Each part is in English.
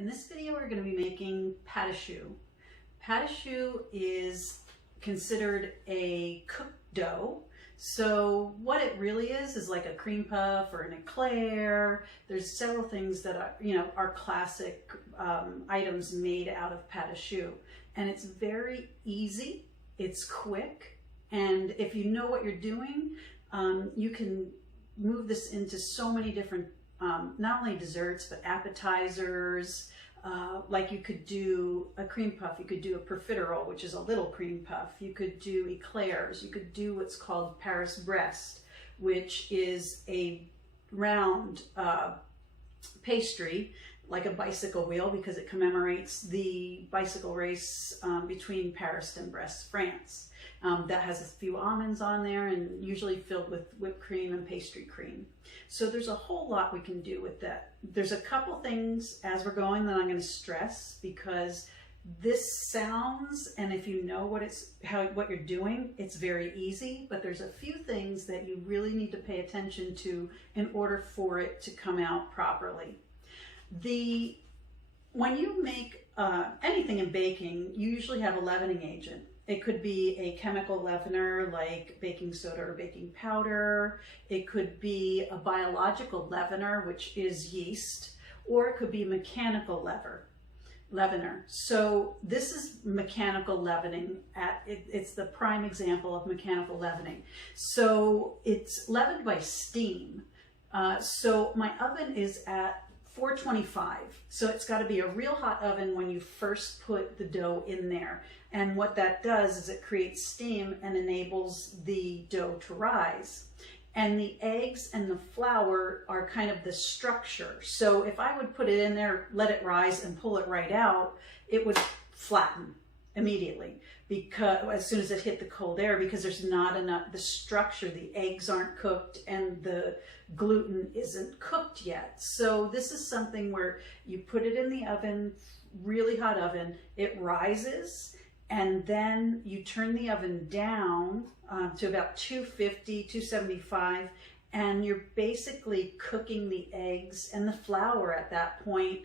In this video, we're going to be making pate choux. Pate choux is considered a cooked dough. So what it really is like a cream puff or an eclair. There's several things that are classic items made out of pate choux. And it's very easy, it's quick, and if you know what you're doing, you can move this into so many different not only desserts, but appetizers. Like you could do a cream puff, you could do a profiterole, which is a little cream puff. You could do eclairs. You could do what's called Paris Brest, which is a round pastry, like a bicycle wheel, because it commemorates the bicycle race between Paris and Brest, France. That has a few almonds on there and usually filled with whipped cream and pastry cream. So there's a whole lot we can do with that. There's a couple things as we're going that I'm going to stress, because this sounds, and if you know what you're doing, it's very easy, but there's a few things that you really need to pay attention to in order for it to come out properly. When you make anything in baking, you usually have a leavening agent. It could be a chemical leavener like baking soda or baking powder. It could be a biological leavener, which is yeast, or it could be mechanical leavener. So this is mechanical leavening. It's the prime example of mechanical leavening. So it's leavened by steam. So my oven is at 425. So it's got to be a real hot oven when you first put the dough in there. And what that does is it creates steam and enables the dough to rise. And the eggs and the flour are kind of the structure. So if I would put it in there, let it rise and pull it right out, it would flatten immediately, because as soon as it hit the cold air, because there's not enough, the structure, the eggs aren't cooked and the gluten isn't cooked yet. So this is something where you put it in the oven, really hot oven, it rises, and then you turn the oven down to about 250, 275, and you're basically cooking the eggs and the flour at that point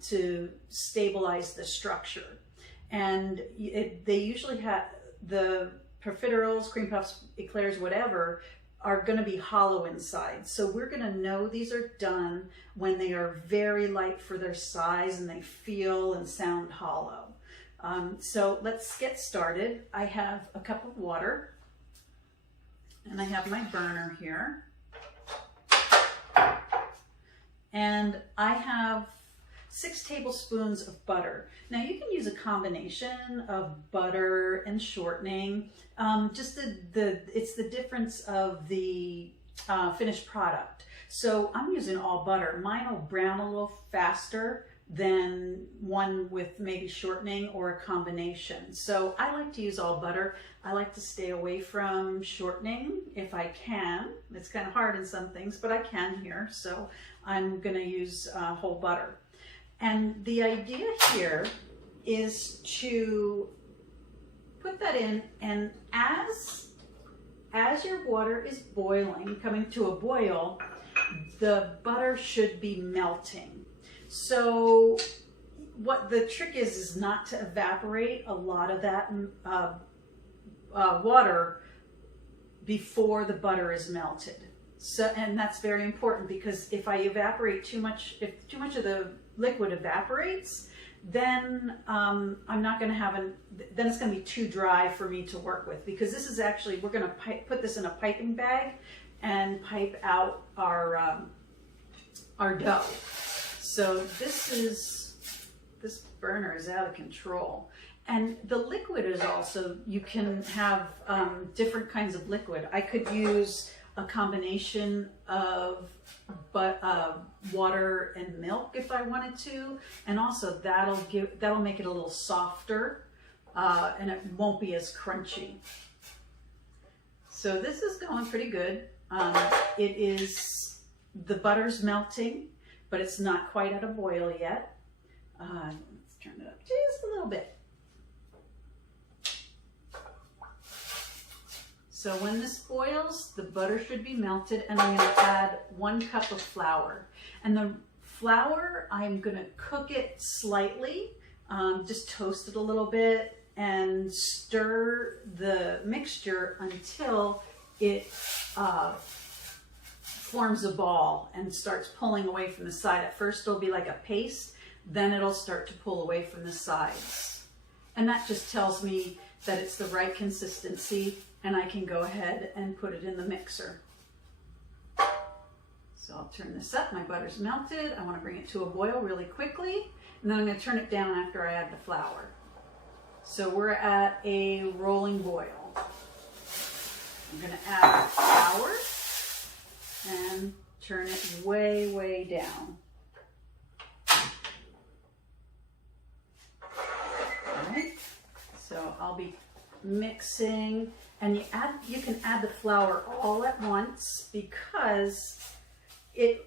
to stabilize the structure. And they usually have the profiteroles, cream puffs, eclairs, whatever, are going to be hollow inside. So we're going to know these are done when they are very light for their size and they feel and sound hollow. So let's get started. I have a cup of water and I have my burner here. And I have 6 tablespoons of butter. Now you can use a combination of butter and shortening. Just it's the difference of the finished product. So I'm using all butter. Mine will brown a little faster than one with maybe shortening or a combination. So I like to use all butter. I like to stay away from shortening if I can. It's kind of hard in some things, but I can here. So I'm gonna use whole butter. And the idea here is to put that in, and as your water is boiling, coming to a boil, the butter should be melting. So what the trick is not to evaporate a lot of that water before the butter is melted. So, and that's very important, because if I evaporate too much, if too much of the liquid evaporates, then I'm not going to have then it's going to be too dry for me to work with, because this is actually, we're going to put this in a piping bag and pipe out our dough. So this burner is out of control. And the liquid is also, you can have different kinds of liquid. I could use a combination of water and milk if I wanted to, and also that'll make it a little softer and it won't be as crunchy. So this is going pretty good. The butter's melting, but it's not quite at a boil yet. Let's turn it up just a little bit. So when this boils, the butter should be melted, and I'm going to add 1 cup of flour. And the flour, I'm gonna cook it slightly, just toast it a little bit and stir the mixture until it forms a ball and starts pulling away from the side. At first it'll be like a paste, then it'll start to pull away from the sides. And that just tells me that it's the right consistency, and I can go ahead and put it in the mixer. So I'll turn this up, my butter's melted. I want to bring it to a boil really quickly, and then I'm going to turn it down after I add the flour. So we're at a rolling boil. I'm going to add the flour and turn it way, way down. All right, so I'll be mixing, and you can add the flour all at once because it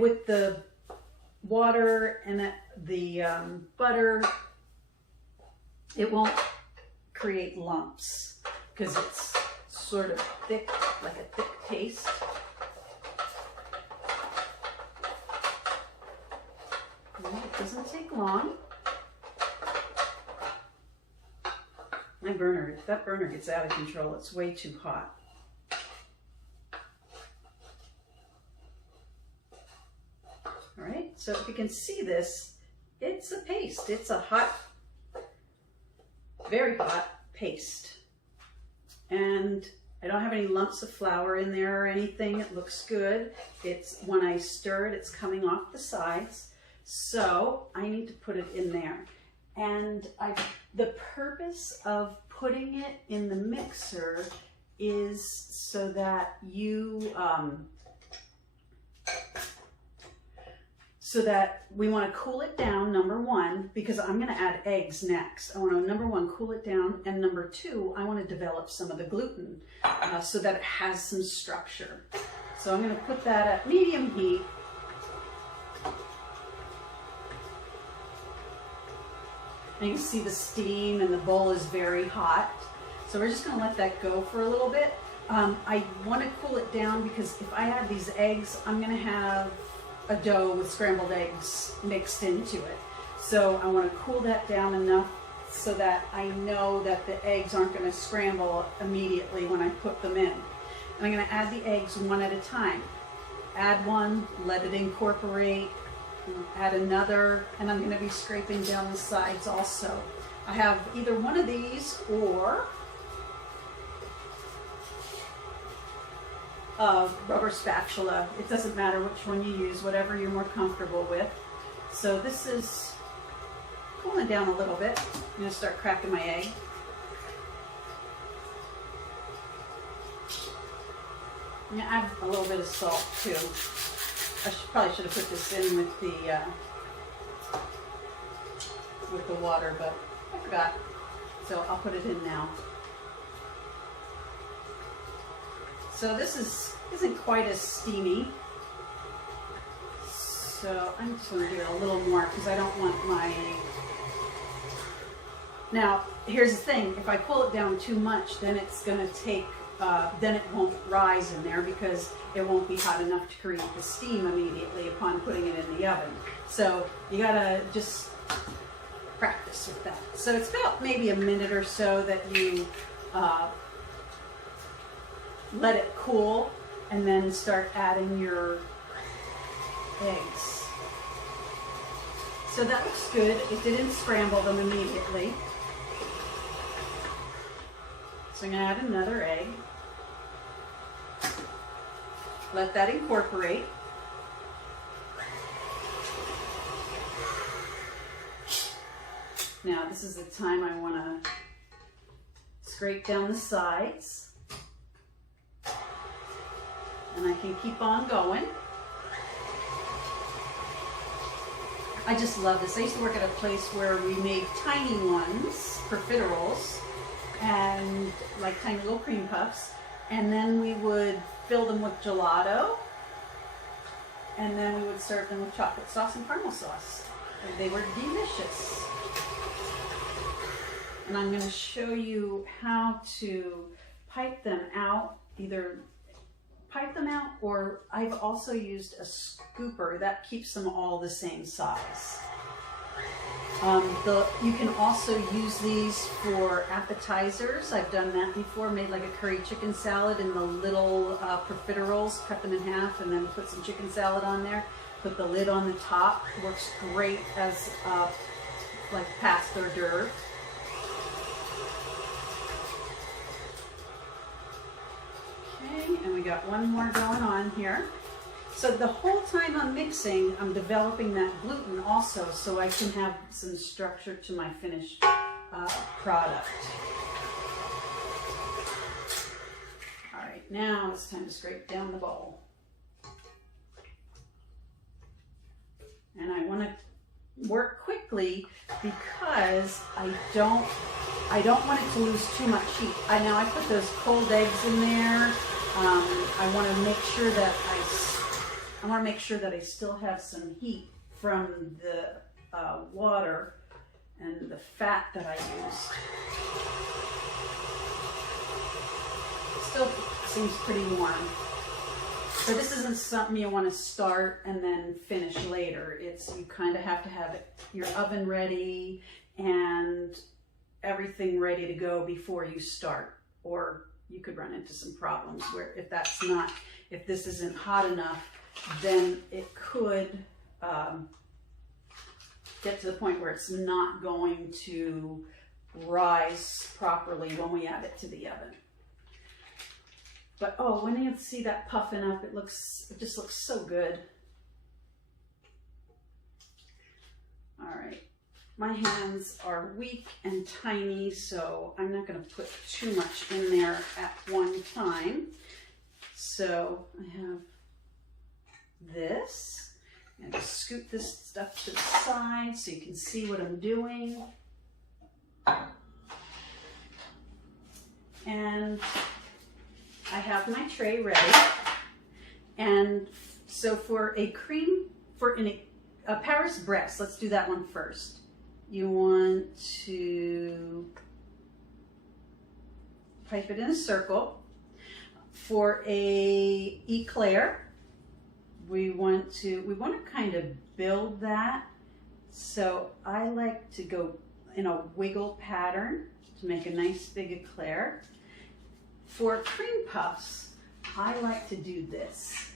with the water and the butter, it won't create lumps because it's sort of thick, like a thick paste. It doesn't take long. That burner gets out of control. It's way too hot. All right, so if you can see this, it's a paste. It's a hot, very hot paste. And I don't have any lumps of flour in there or anything. It looks good. It's, when I stir it, it's coming off the sides. So I need to put it in there. And the purpose of putting it in the mixer is so that we want to cool it down, number one, because I'm going to add eggs next. I want to, number one, cool it down, and number two, I want to develop some of the gluten so that it has some structure. So I'm going to put that at medium heat. And you can see the steam, and the bowl is very hot. So we're just going to let that go for a little bit. I want to cool it down because if I add these eggs, I'm going to have a dough with scrambled eggs mixed into it. So I want to cool that down enough so that I know that the eggs aren't going to scramble immediately when I put them in. And I'm going to add the eggs one at a time. Add one, let it incorporate, add another, and I'm going to be scraping down the sides also. I have either one of these or a rubber spatula. It doesn't matter which one you use, whatever you're more comfortable with. So this is cooling down a little bit. I'm going to start cracking my egg. I'm going to add a little bit of salt too. I probably should have put this in with the water, but I forgot. So I'll put it in now. So this isn't quite as steamy. So I'm just going to do it a little more because I don't want my... Now, here's the thing. If I pull it down too much, then it's going to take... then it won't rise in there because it won't be hot enough to create the steam immediately upon putting it in the oven. So you gotta just practice with that. So it's about maybe a minute or so that you let it cool and then start adding your eggs. So that looks good. It didn't scramble them immediately. So I'm going to add another egg. Let that incorporate. Now this is the time I want to scrape down the sides. And I can keep on going. I just love this. I used to work at a place where we made tiny ones, profiteroles, and like tiny little cream puffs, and then we would fill them with gelato, and then we would serve them with chocolate sauce and caramel sauce. And they were delicious. And I'm going to show you how to pipe them out, either pipe them out, or I've also used a scooper that keeps them all the same size. You can also use these for appetizers. I've done that before, made like a curry chicken salad in the little profiteroles, cut them in half and then put some chicken salad on there. Put the lid on the top. Works great as like pasta hors d'oeuvre. Okay, and we got one more going on here. So the whole time I'm mixing, I'm developing that gluten also, so I can have some structure to my finished product. All right, now it's time to scrape down the bowl. And I want to work quickly because I don't want it to lose too much heat. Now I put those cold eggs in there. I want to make sure that I still have some heat from the water and the fat that I used. Still seems pretty warm. So this isn't something you want to start and then finish later. You kind of have to have your oven ready and everything ready to go before you start, or you could run into some problems where if this isn't hot enough, then it could get to the point where it's not going to rise properly when we add it to the oven. But oh, when you see that puffing up, it just looks so good. All right, my hands are weak and tiny, so I'm not going to put too much in there at one time. So I have this. I'm going to scoot this stuff to the side so you can see what I'm doing. And I have my tray ready. And so for a Paris breast, let's do that one first. You want to pipe it in a circle. For a eclair, we want to kind of build that. So I like to go in a wiggle pattern to make a nice big eclair. For cream puffs, I like to do this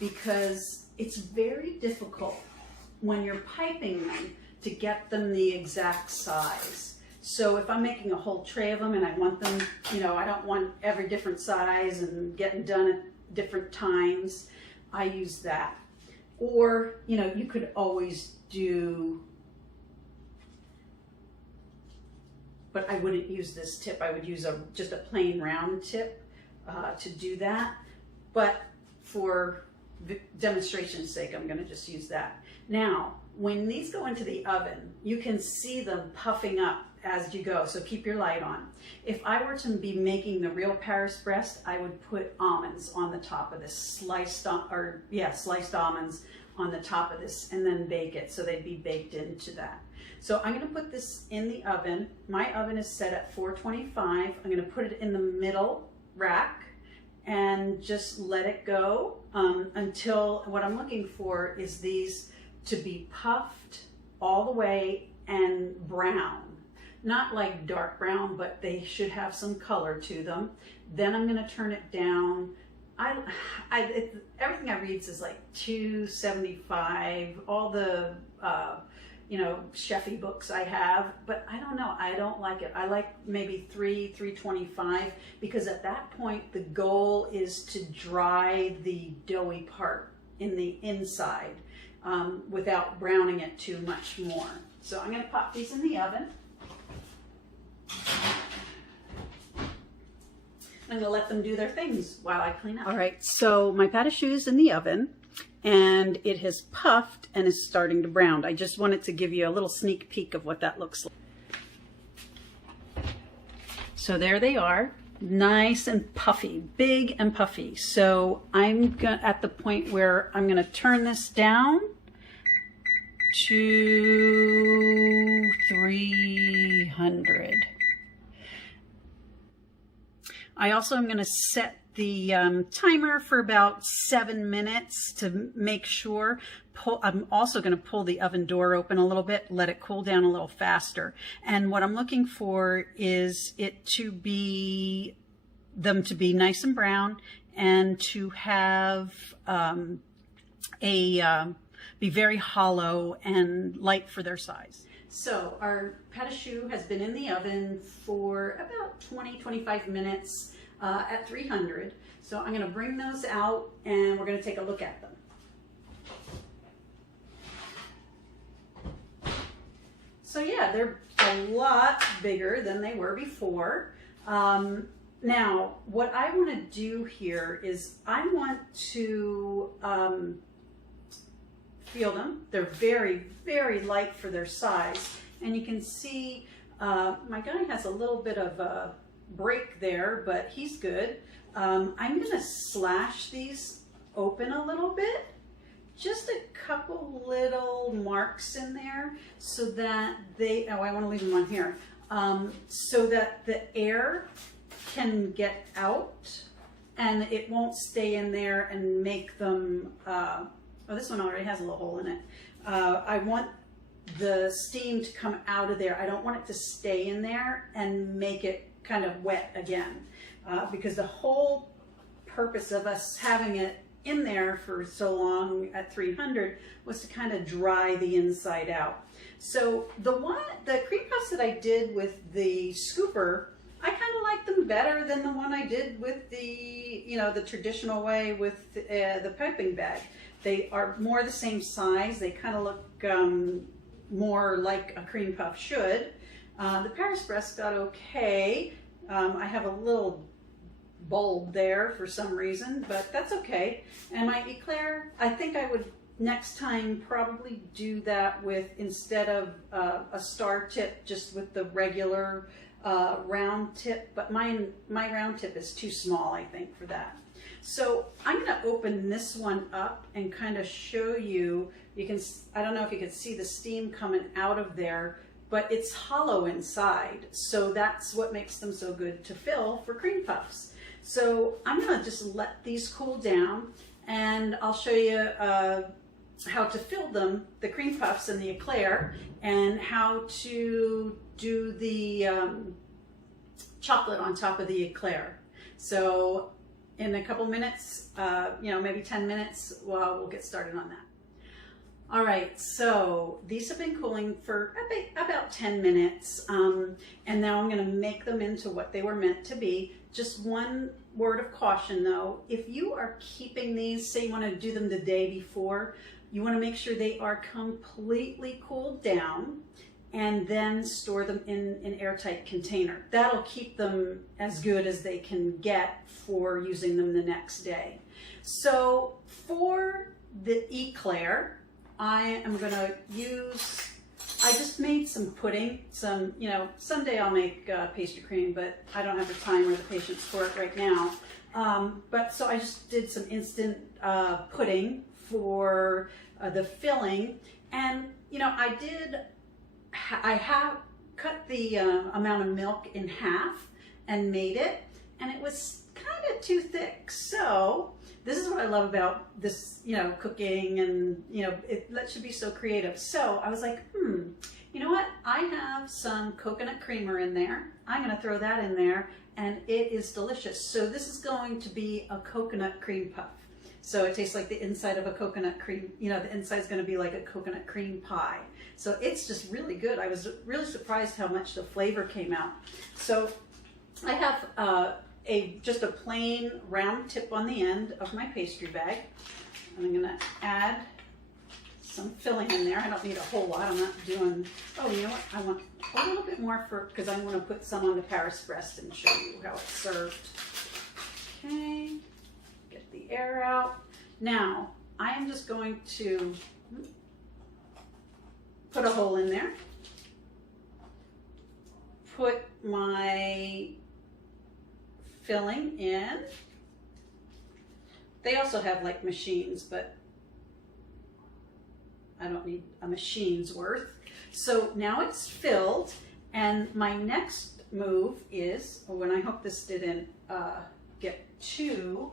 because it's very difficult when you're piping them to get them the exact size. So if I'm making a whole tray of them and I want them, I don't want every different size and getting done at different times, I use that. Or, you could always do, but I wouldn't use this tip. I would use just a plain round tip to do that. But for demonstration's sake, I'm going to just use that. Now, when these go into the oven, you can see them puffing up as you go, so keep your light on. If I were to be making the real Paris breast, I would put almonds on the top of this, sliced almonds on the top of this, and then bake it, so they'd be baked into that. So I'm going to put this in the oven. My oven is set at 425. I'm going to put it in the middle rack and just let it go until what I'm looking for is these to be puffed all the way and brown. Not like dark brown, but they should have some color to them. Then I'm going to turn it down. Everything I read is like 275. All the chefy books I have, but I don't know. I don't like it. I like maybe 325 because at that point the goal is to dry the doughy part in the inside without browning it too much more. So I'm going to pop these in the oven. I'm going to let them do their things while I clean up. All right, so my pâte à choux is in the oven and it has puffed and is starting to brown. I just wanted to give you a little sneak peek of what that looks like. So there they are, nice and puffy, big and puffy. So I'm at the point where I'm going to turn this down to 300. I also am going to set the timer for about 7 minutes to make sure. I'm also going to pull the oven door open a little bit, let it cool down a little faster. And what I'm looking for is them to be nice and brown, and to have be very hollow and light for their size. So our pâte à choux has been in the oven for about 20-25 minutes at 300. So I'm going to bring those out and we're going to take a look at them. So yeah, they're a lot bigger than they were before. Now, what I want to do here is I want to feel them. They're very, very light for their size. And you can see my guy has a little bit of a break there, but he's good. I'm going to slash these open a little bit. Just a couple little marks in there so that I want to leave them on here, so that the air can get out and it won't stay in there and make them, oh, this one already has a little hole in it. I want the steam to come out of there. I don't want it to stay in there and make it kind of wet again, because the whole purpose of us having it in there for so long at 300 was to kind of dry the inside out. So the cream puffs that I did with the scooper, I kind of like them better than the one I did with the, the traditional way with the piping bag. They are more the same size. They kind of look more like a cream puff should. The Paris Brest got okay. I have a little bulb there for some reason, but that's okay. And my eclair, I think I would next time probably do that with, instead of a star tip, just with the regular round tip, but my round tip is too small, I think, for that. So I'm going to open this one up and kind of show you. I don't know if you can see the steam coming out of there, but it's hollow inside. So that's what makes them so good to fill for cream puffs. So I'm going to just let these cool down, and I'll show you how to fill them, the cream puffs and the eclair, and how to do the chocolate on top of the eclair. So in a couple minutes, maybe 10 minutes, we'll get started on that. All right, so these have been cooling for about 10 minutes, and now I'm going to make them into what they were meant to be. Just one word of caution though, if you are keeping these, say you want to do them the day before, you want to make sure they are completely cooled down and then store them in an airtight container. That'll keep them as good as they can get for using them the next day. So for the eclair, I am going to use, I just made some pudding. Someday I'll make pastry cream, but I don't have the time or the patience for it right now. So I just did some instant pudding for the filling. And, I have cut the amount of milk in half and made it, and it was kind of too thick. So this is what I love about this, cooking, and, it should be so creative. So I was like, you know what? I have some coconut creamer in there. I'm going to throw that in there, and it is delicious. So this is going to be a coconut cream puff. So it tastes like the inside of a coconut cream, the inside is going to be like a coconut cream pie. So it's just really good. I was really surprised how much the flavor came out. So I have just a plain round tip on the end of my pastry bag. And I'm going to add some filling in there. I don't need a whole lot. I'm not doing, you know what? I want a little bit more because I'm going to put some on the Paris Brest and show you how it's served. Okay, get the air out. Now, I am just going to put a hole in there, put my filling in. They also have like machines, but I don't need a machine's worth. So now it's filled, and my next move is, I hope this didn't get two.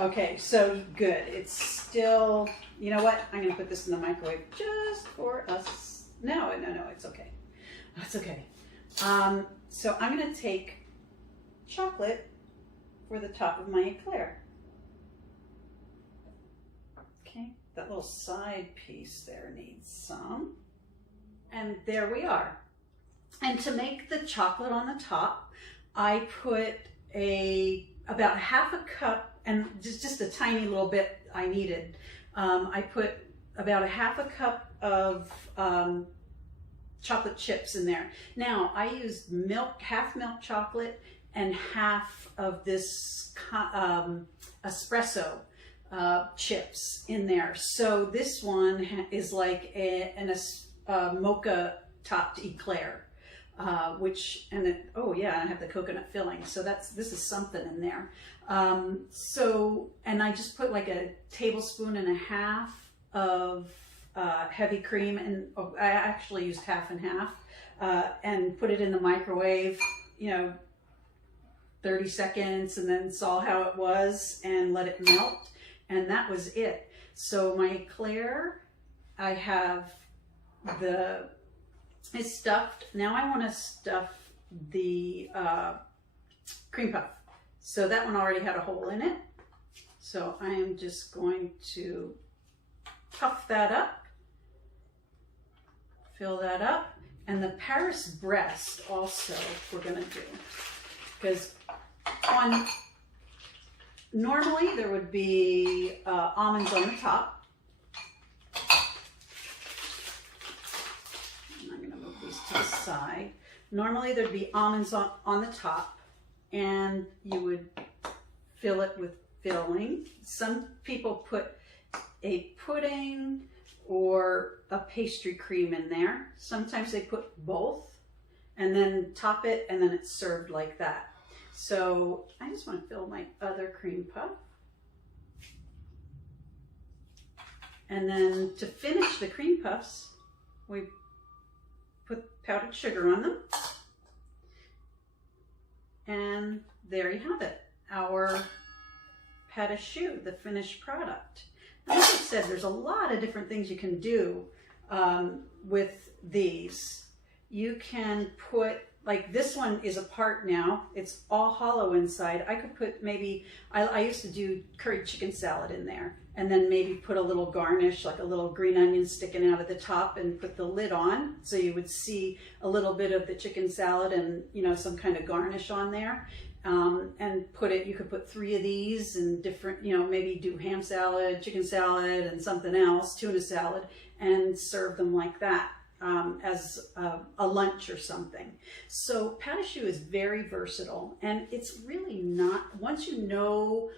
Okay, so good. It's still, you know what? I'm gonna put this in the microwave just for us. No, it's okay. It's okay. So I'm gonna take chocolate for the top of my eclair. Okay, that little side piece there needs some. And there we are. And to make the chocolate on the top, I put about half a cup, and just a tiny little bit I needed. I put about a half a cup of chocolate chips in there. Now I used half milk chocolate and half of this espresso chips in there. So this one is like a mocha topped eclair. Oh yeah, I have the coconut filling. So this is something in there. And I just put like a tablespoon and a half of heavy cream, and I actually used half and half, and put it in the microwave, 30 seconds, and then saw how it was and let it melt. And that was it. So my eclair, I have it's stuffed. Now I want to stuff the cream puff. So that one already had a hole in it. So I am just going to puff that up, fill that up, and the Paris Brest also we're going to do. Because normally there would be almonds on the top. To the side. Normally there'd be almonds on the top, and you would fill it with filling. Some people put a pudding or a pastry cream in there. Sometimes they put both and then top it, and then it's served like that. So I just want to fill my other cream puff. And then to finish the cream puffs, we put powdered sugar on them. And there you have it, our pâte choux, the finished product. And like I said, there's a lot of different things you can do with these. You can put, like this one is apart now, it's all hollow inside. I could put maybe, I used to do curried chicken salad in there, and then maybe put a little garnish, like a little green onion sticking out of the top, and put the lid on, so you would see a little bit of the chicken salad and some kind of garnish on there. And you could put 3 of these and different, maybe do ham salad, chicken salad, and something else, tuna salad, and serve them like that. As a lunch or something. So pâte choux is very versatile, and it's really not, once you know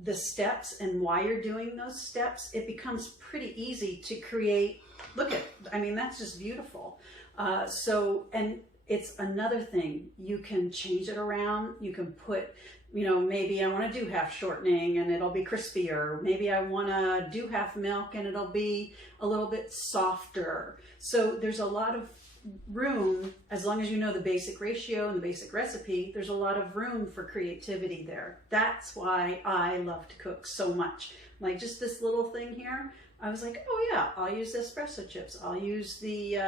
the steps and why you're doing those steps, it becomes pretty easy to create. That's just beautiful. And it's another thing, you can change it around. You can put, maybe I want to do half shortening and it'll be crispier. Maybe I want to do half milk and it'll be a little bit softer. So there's a lot of room, as long as you know the basic ratio and the basic recipe, there's a lot of room for creativity there. That's why I love to cook so much. Like just this little thing here, I was like, oh yeah, I'll use the espresso chips. I'll use the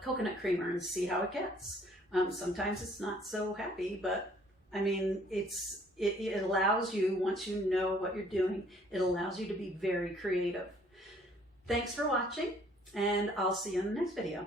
coconut creamer and see how it gets. Sometimes it's not so happy, but it allows you, once you know what you're doing, it allows you to be very creative. Thanks for watching, and I'll see you in the next video.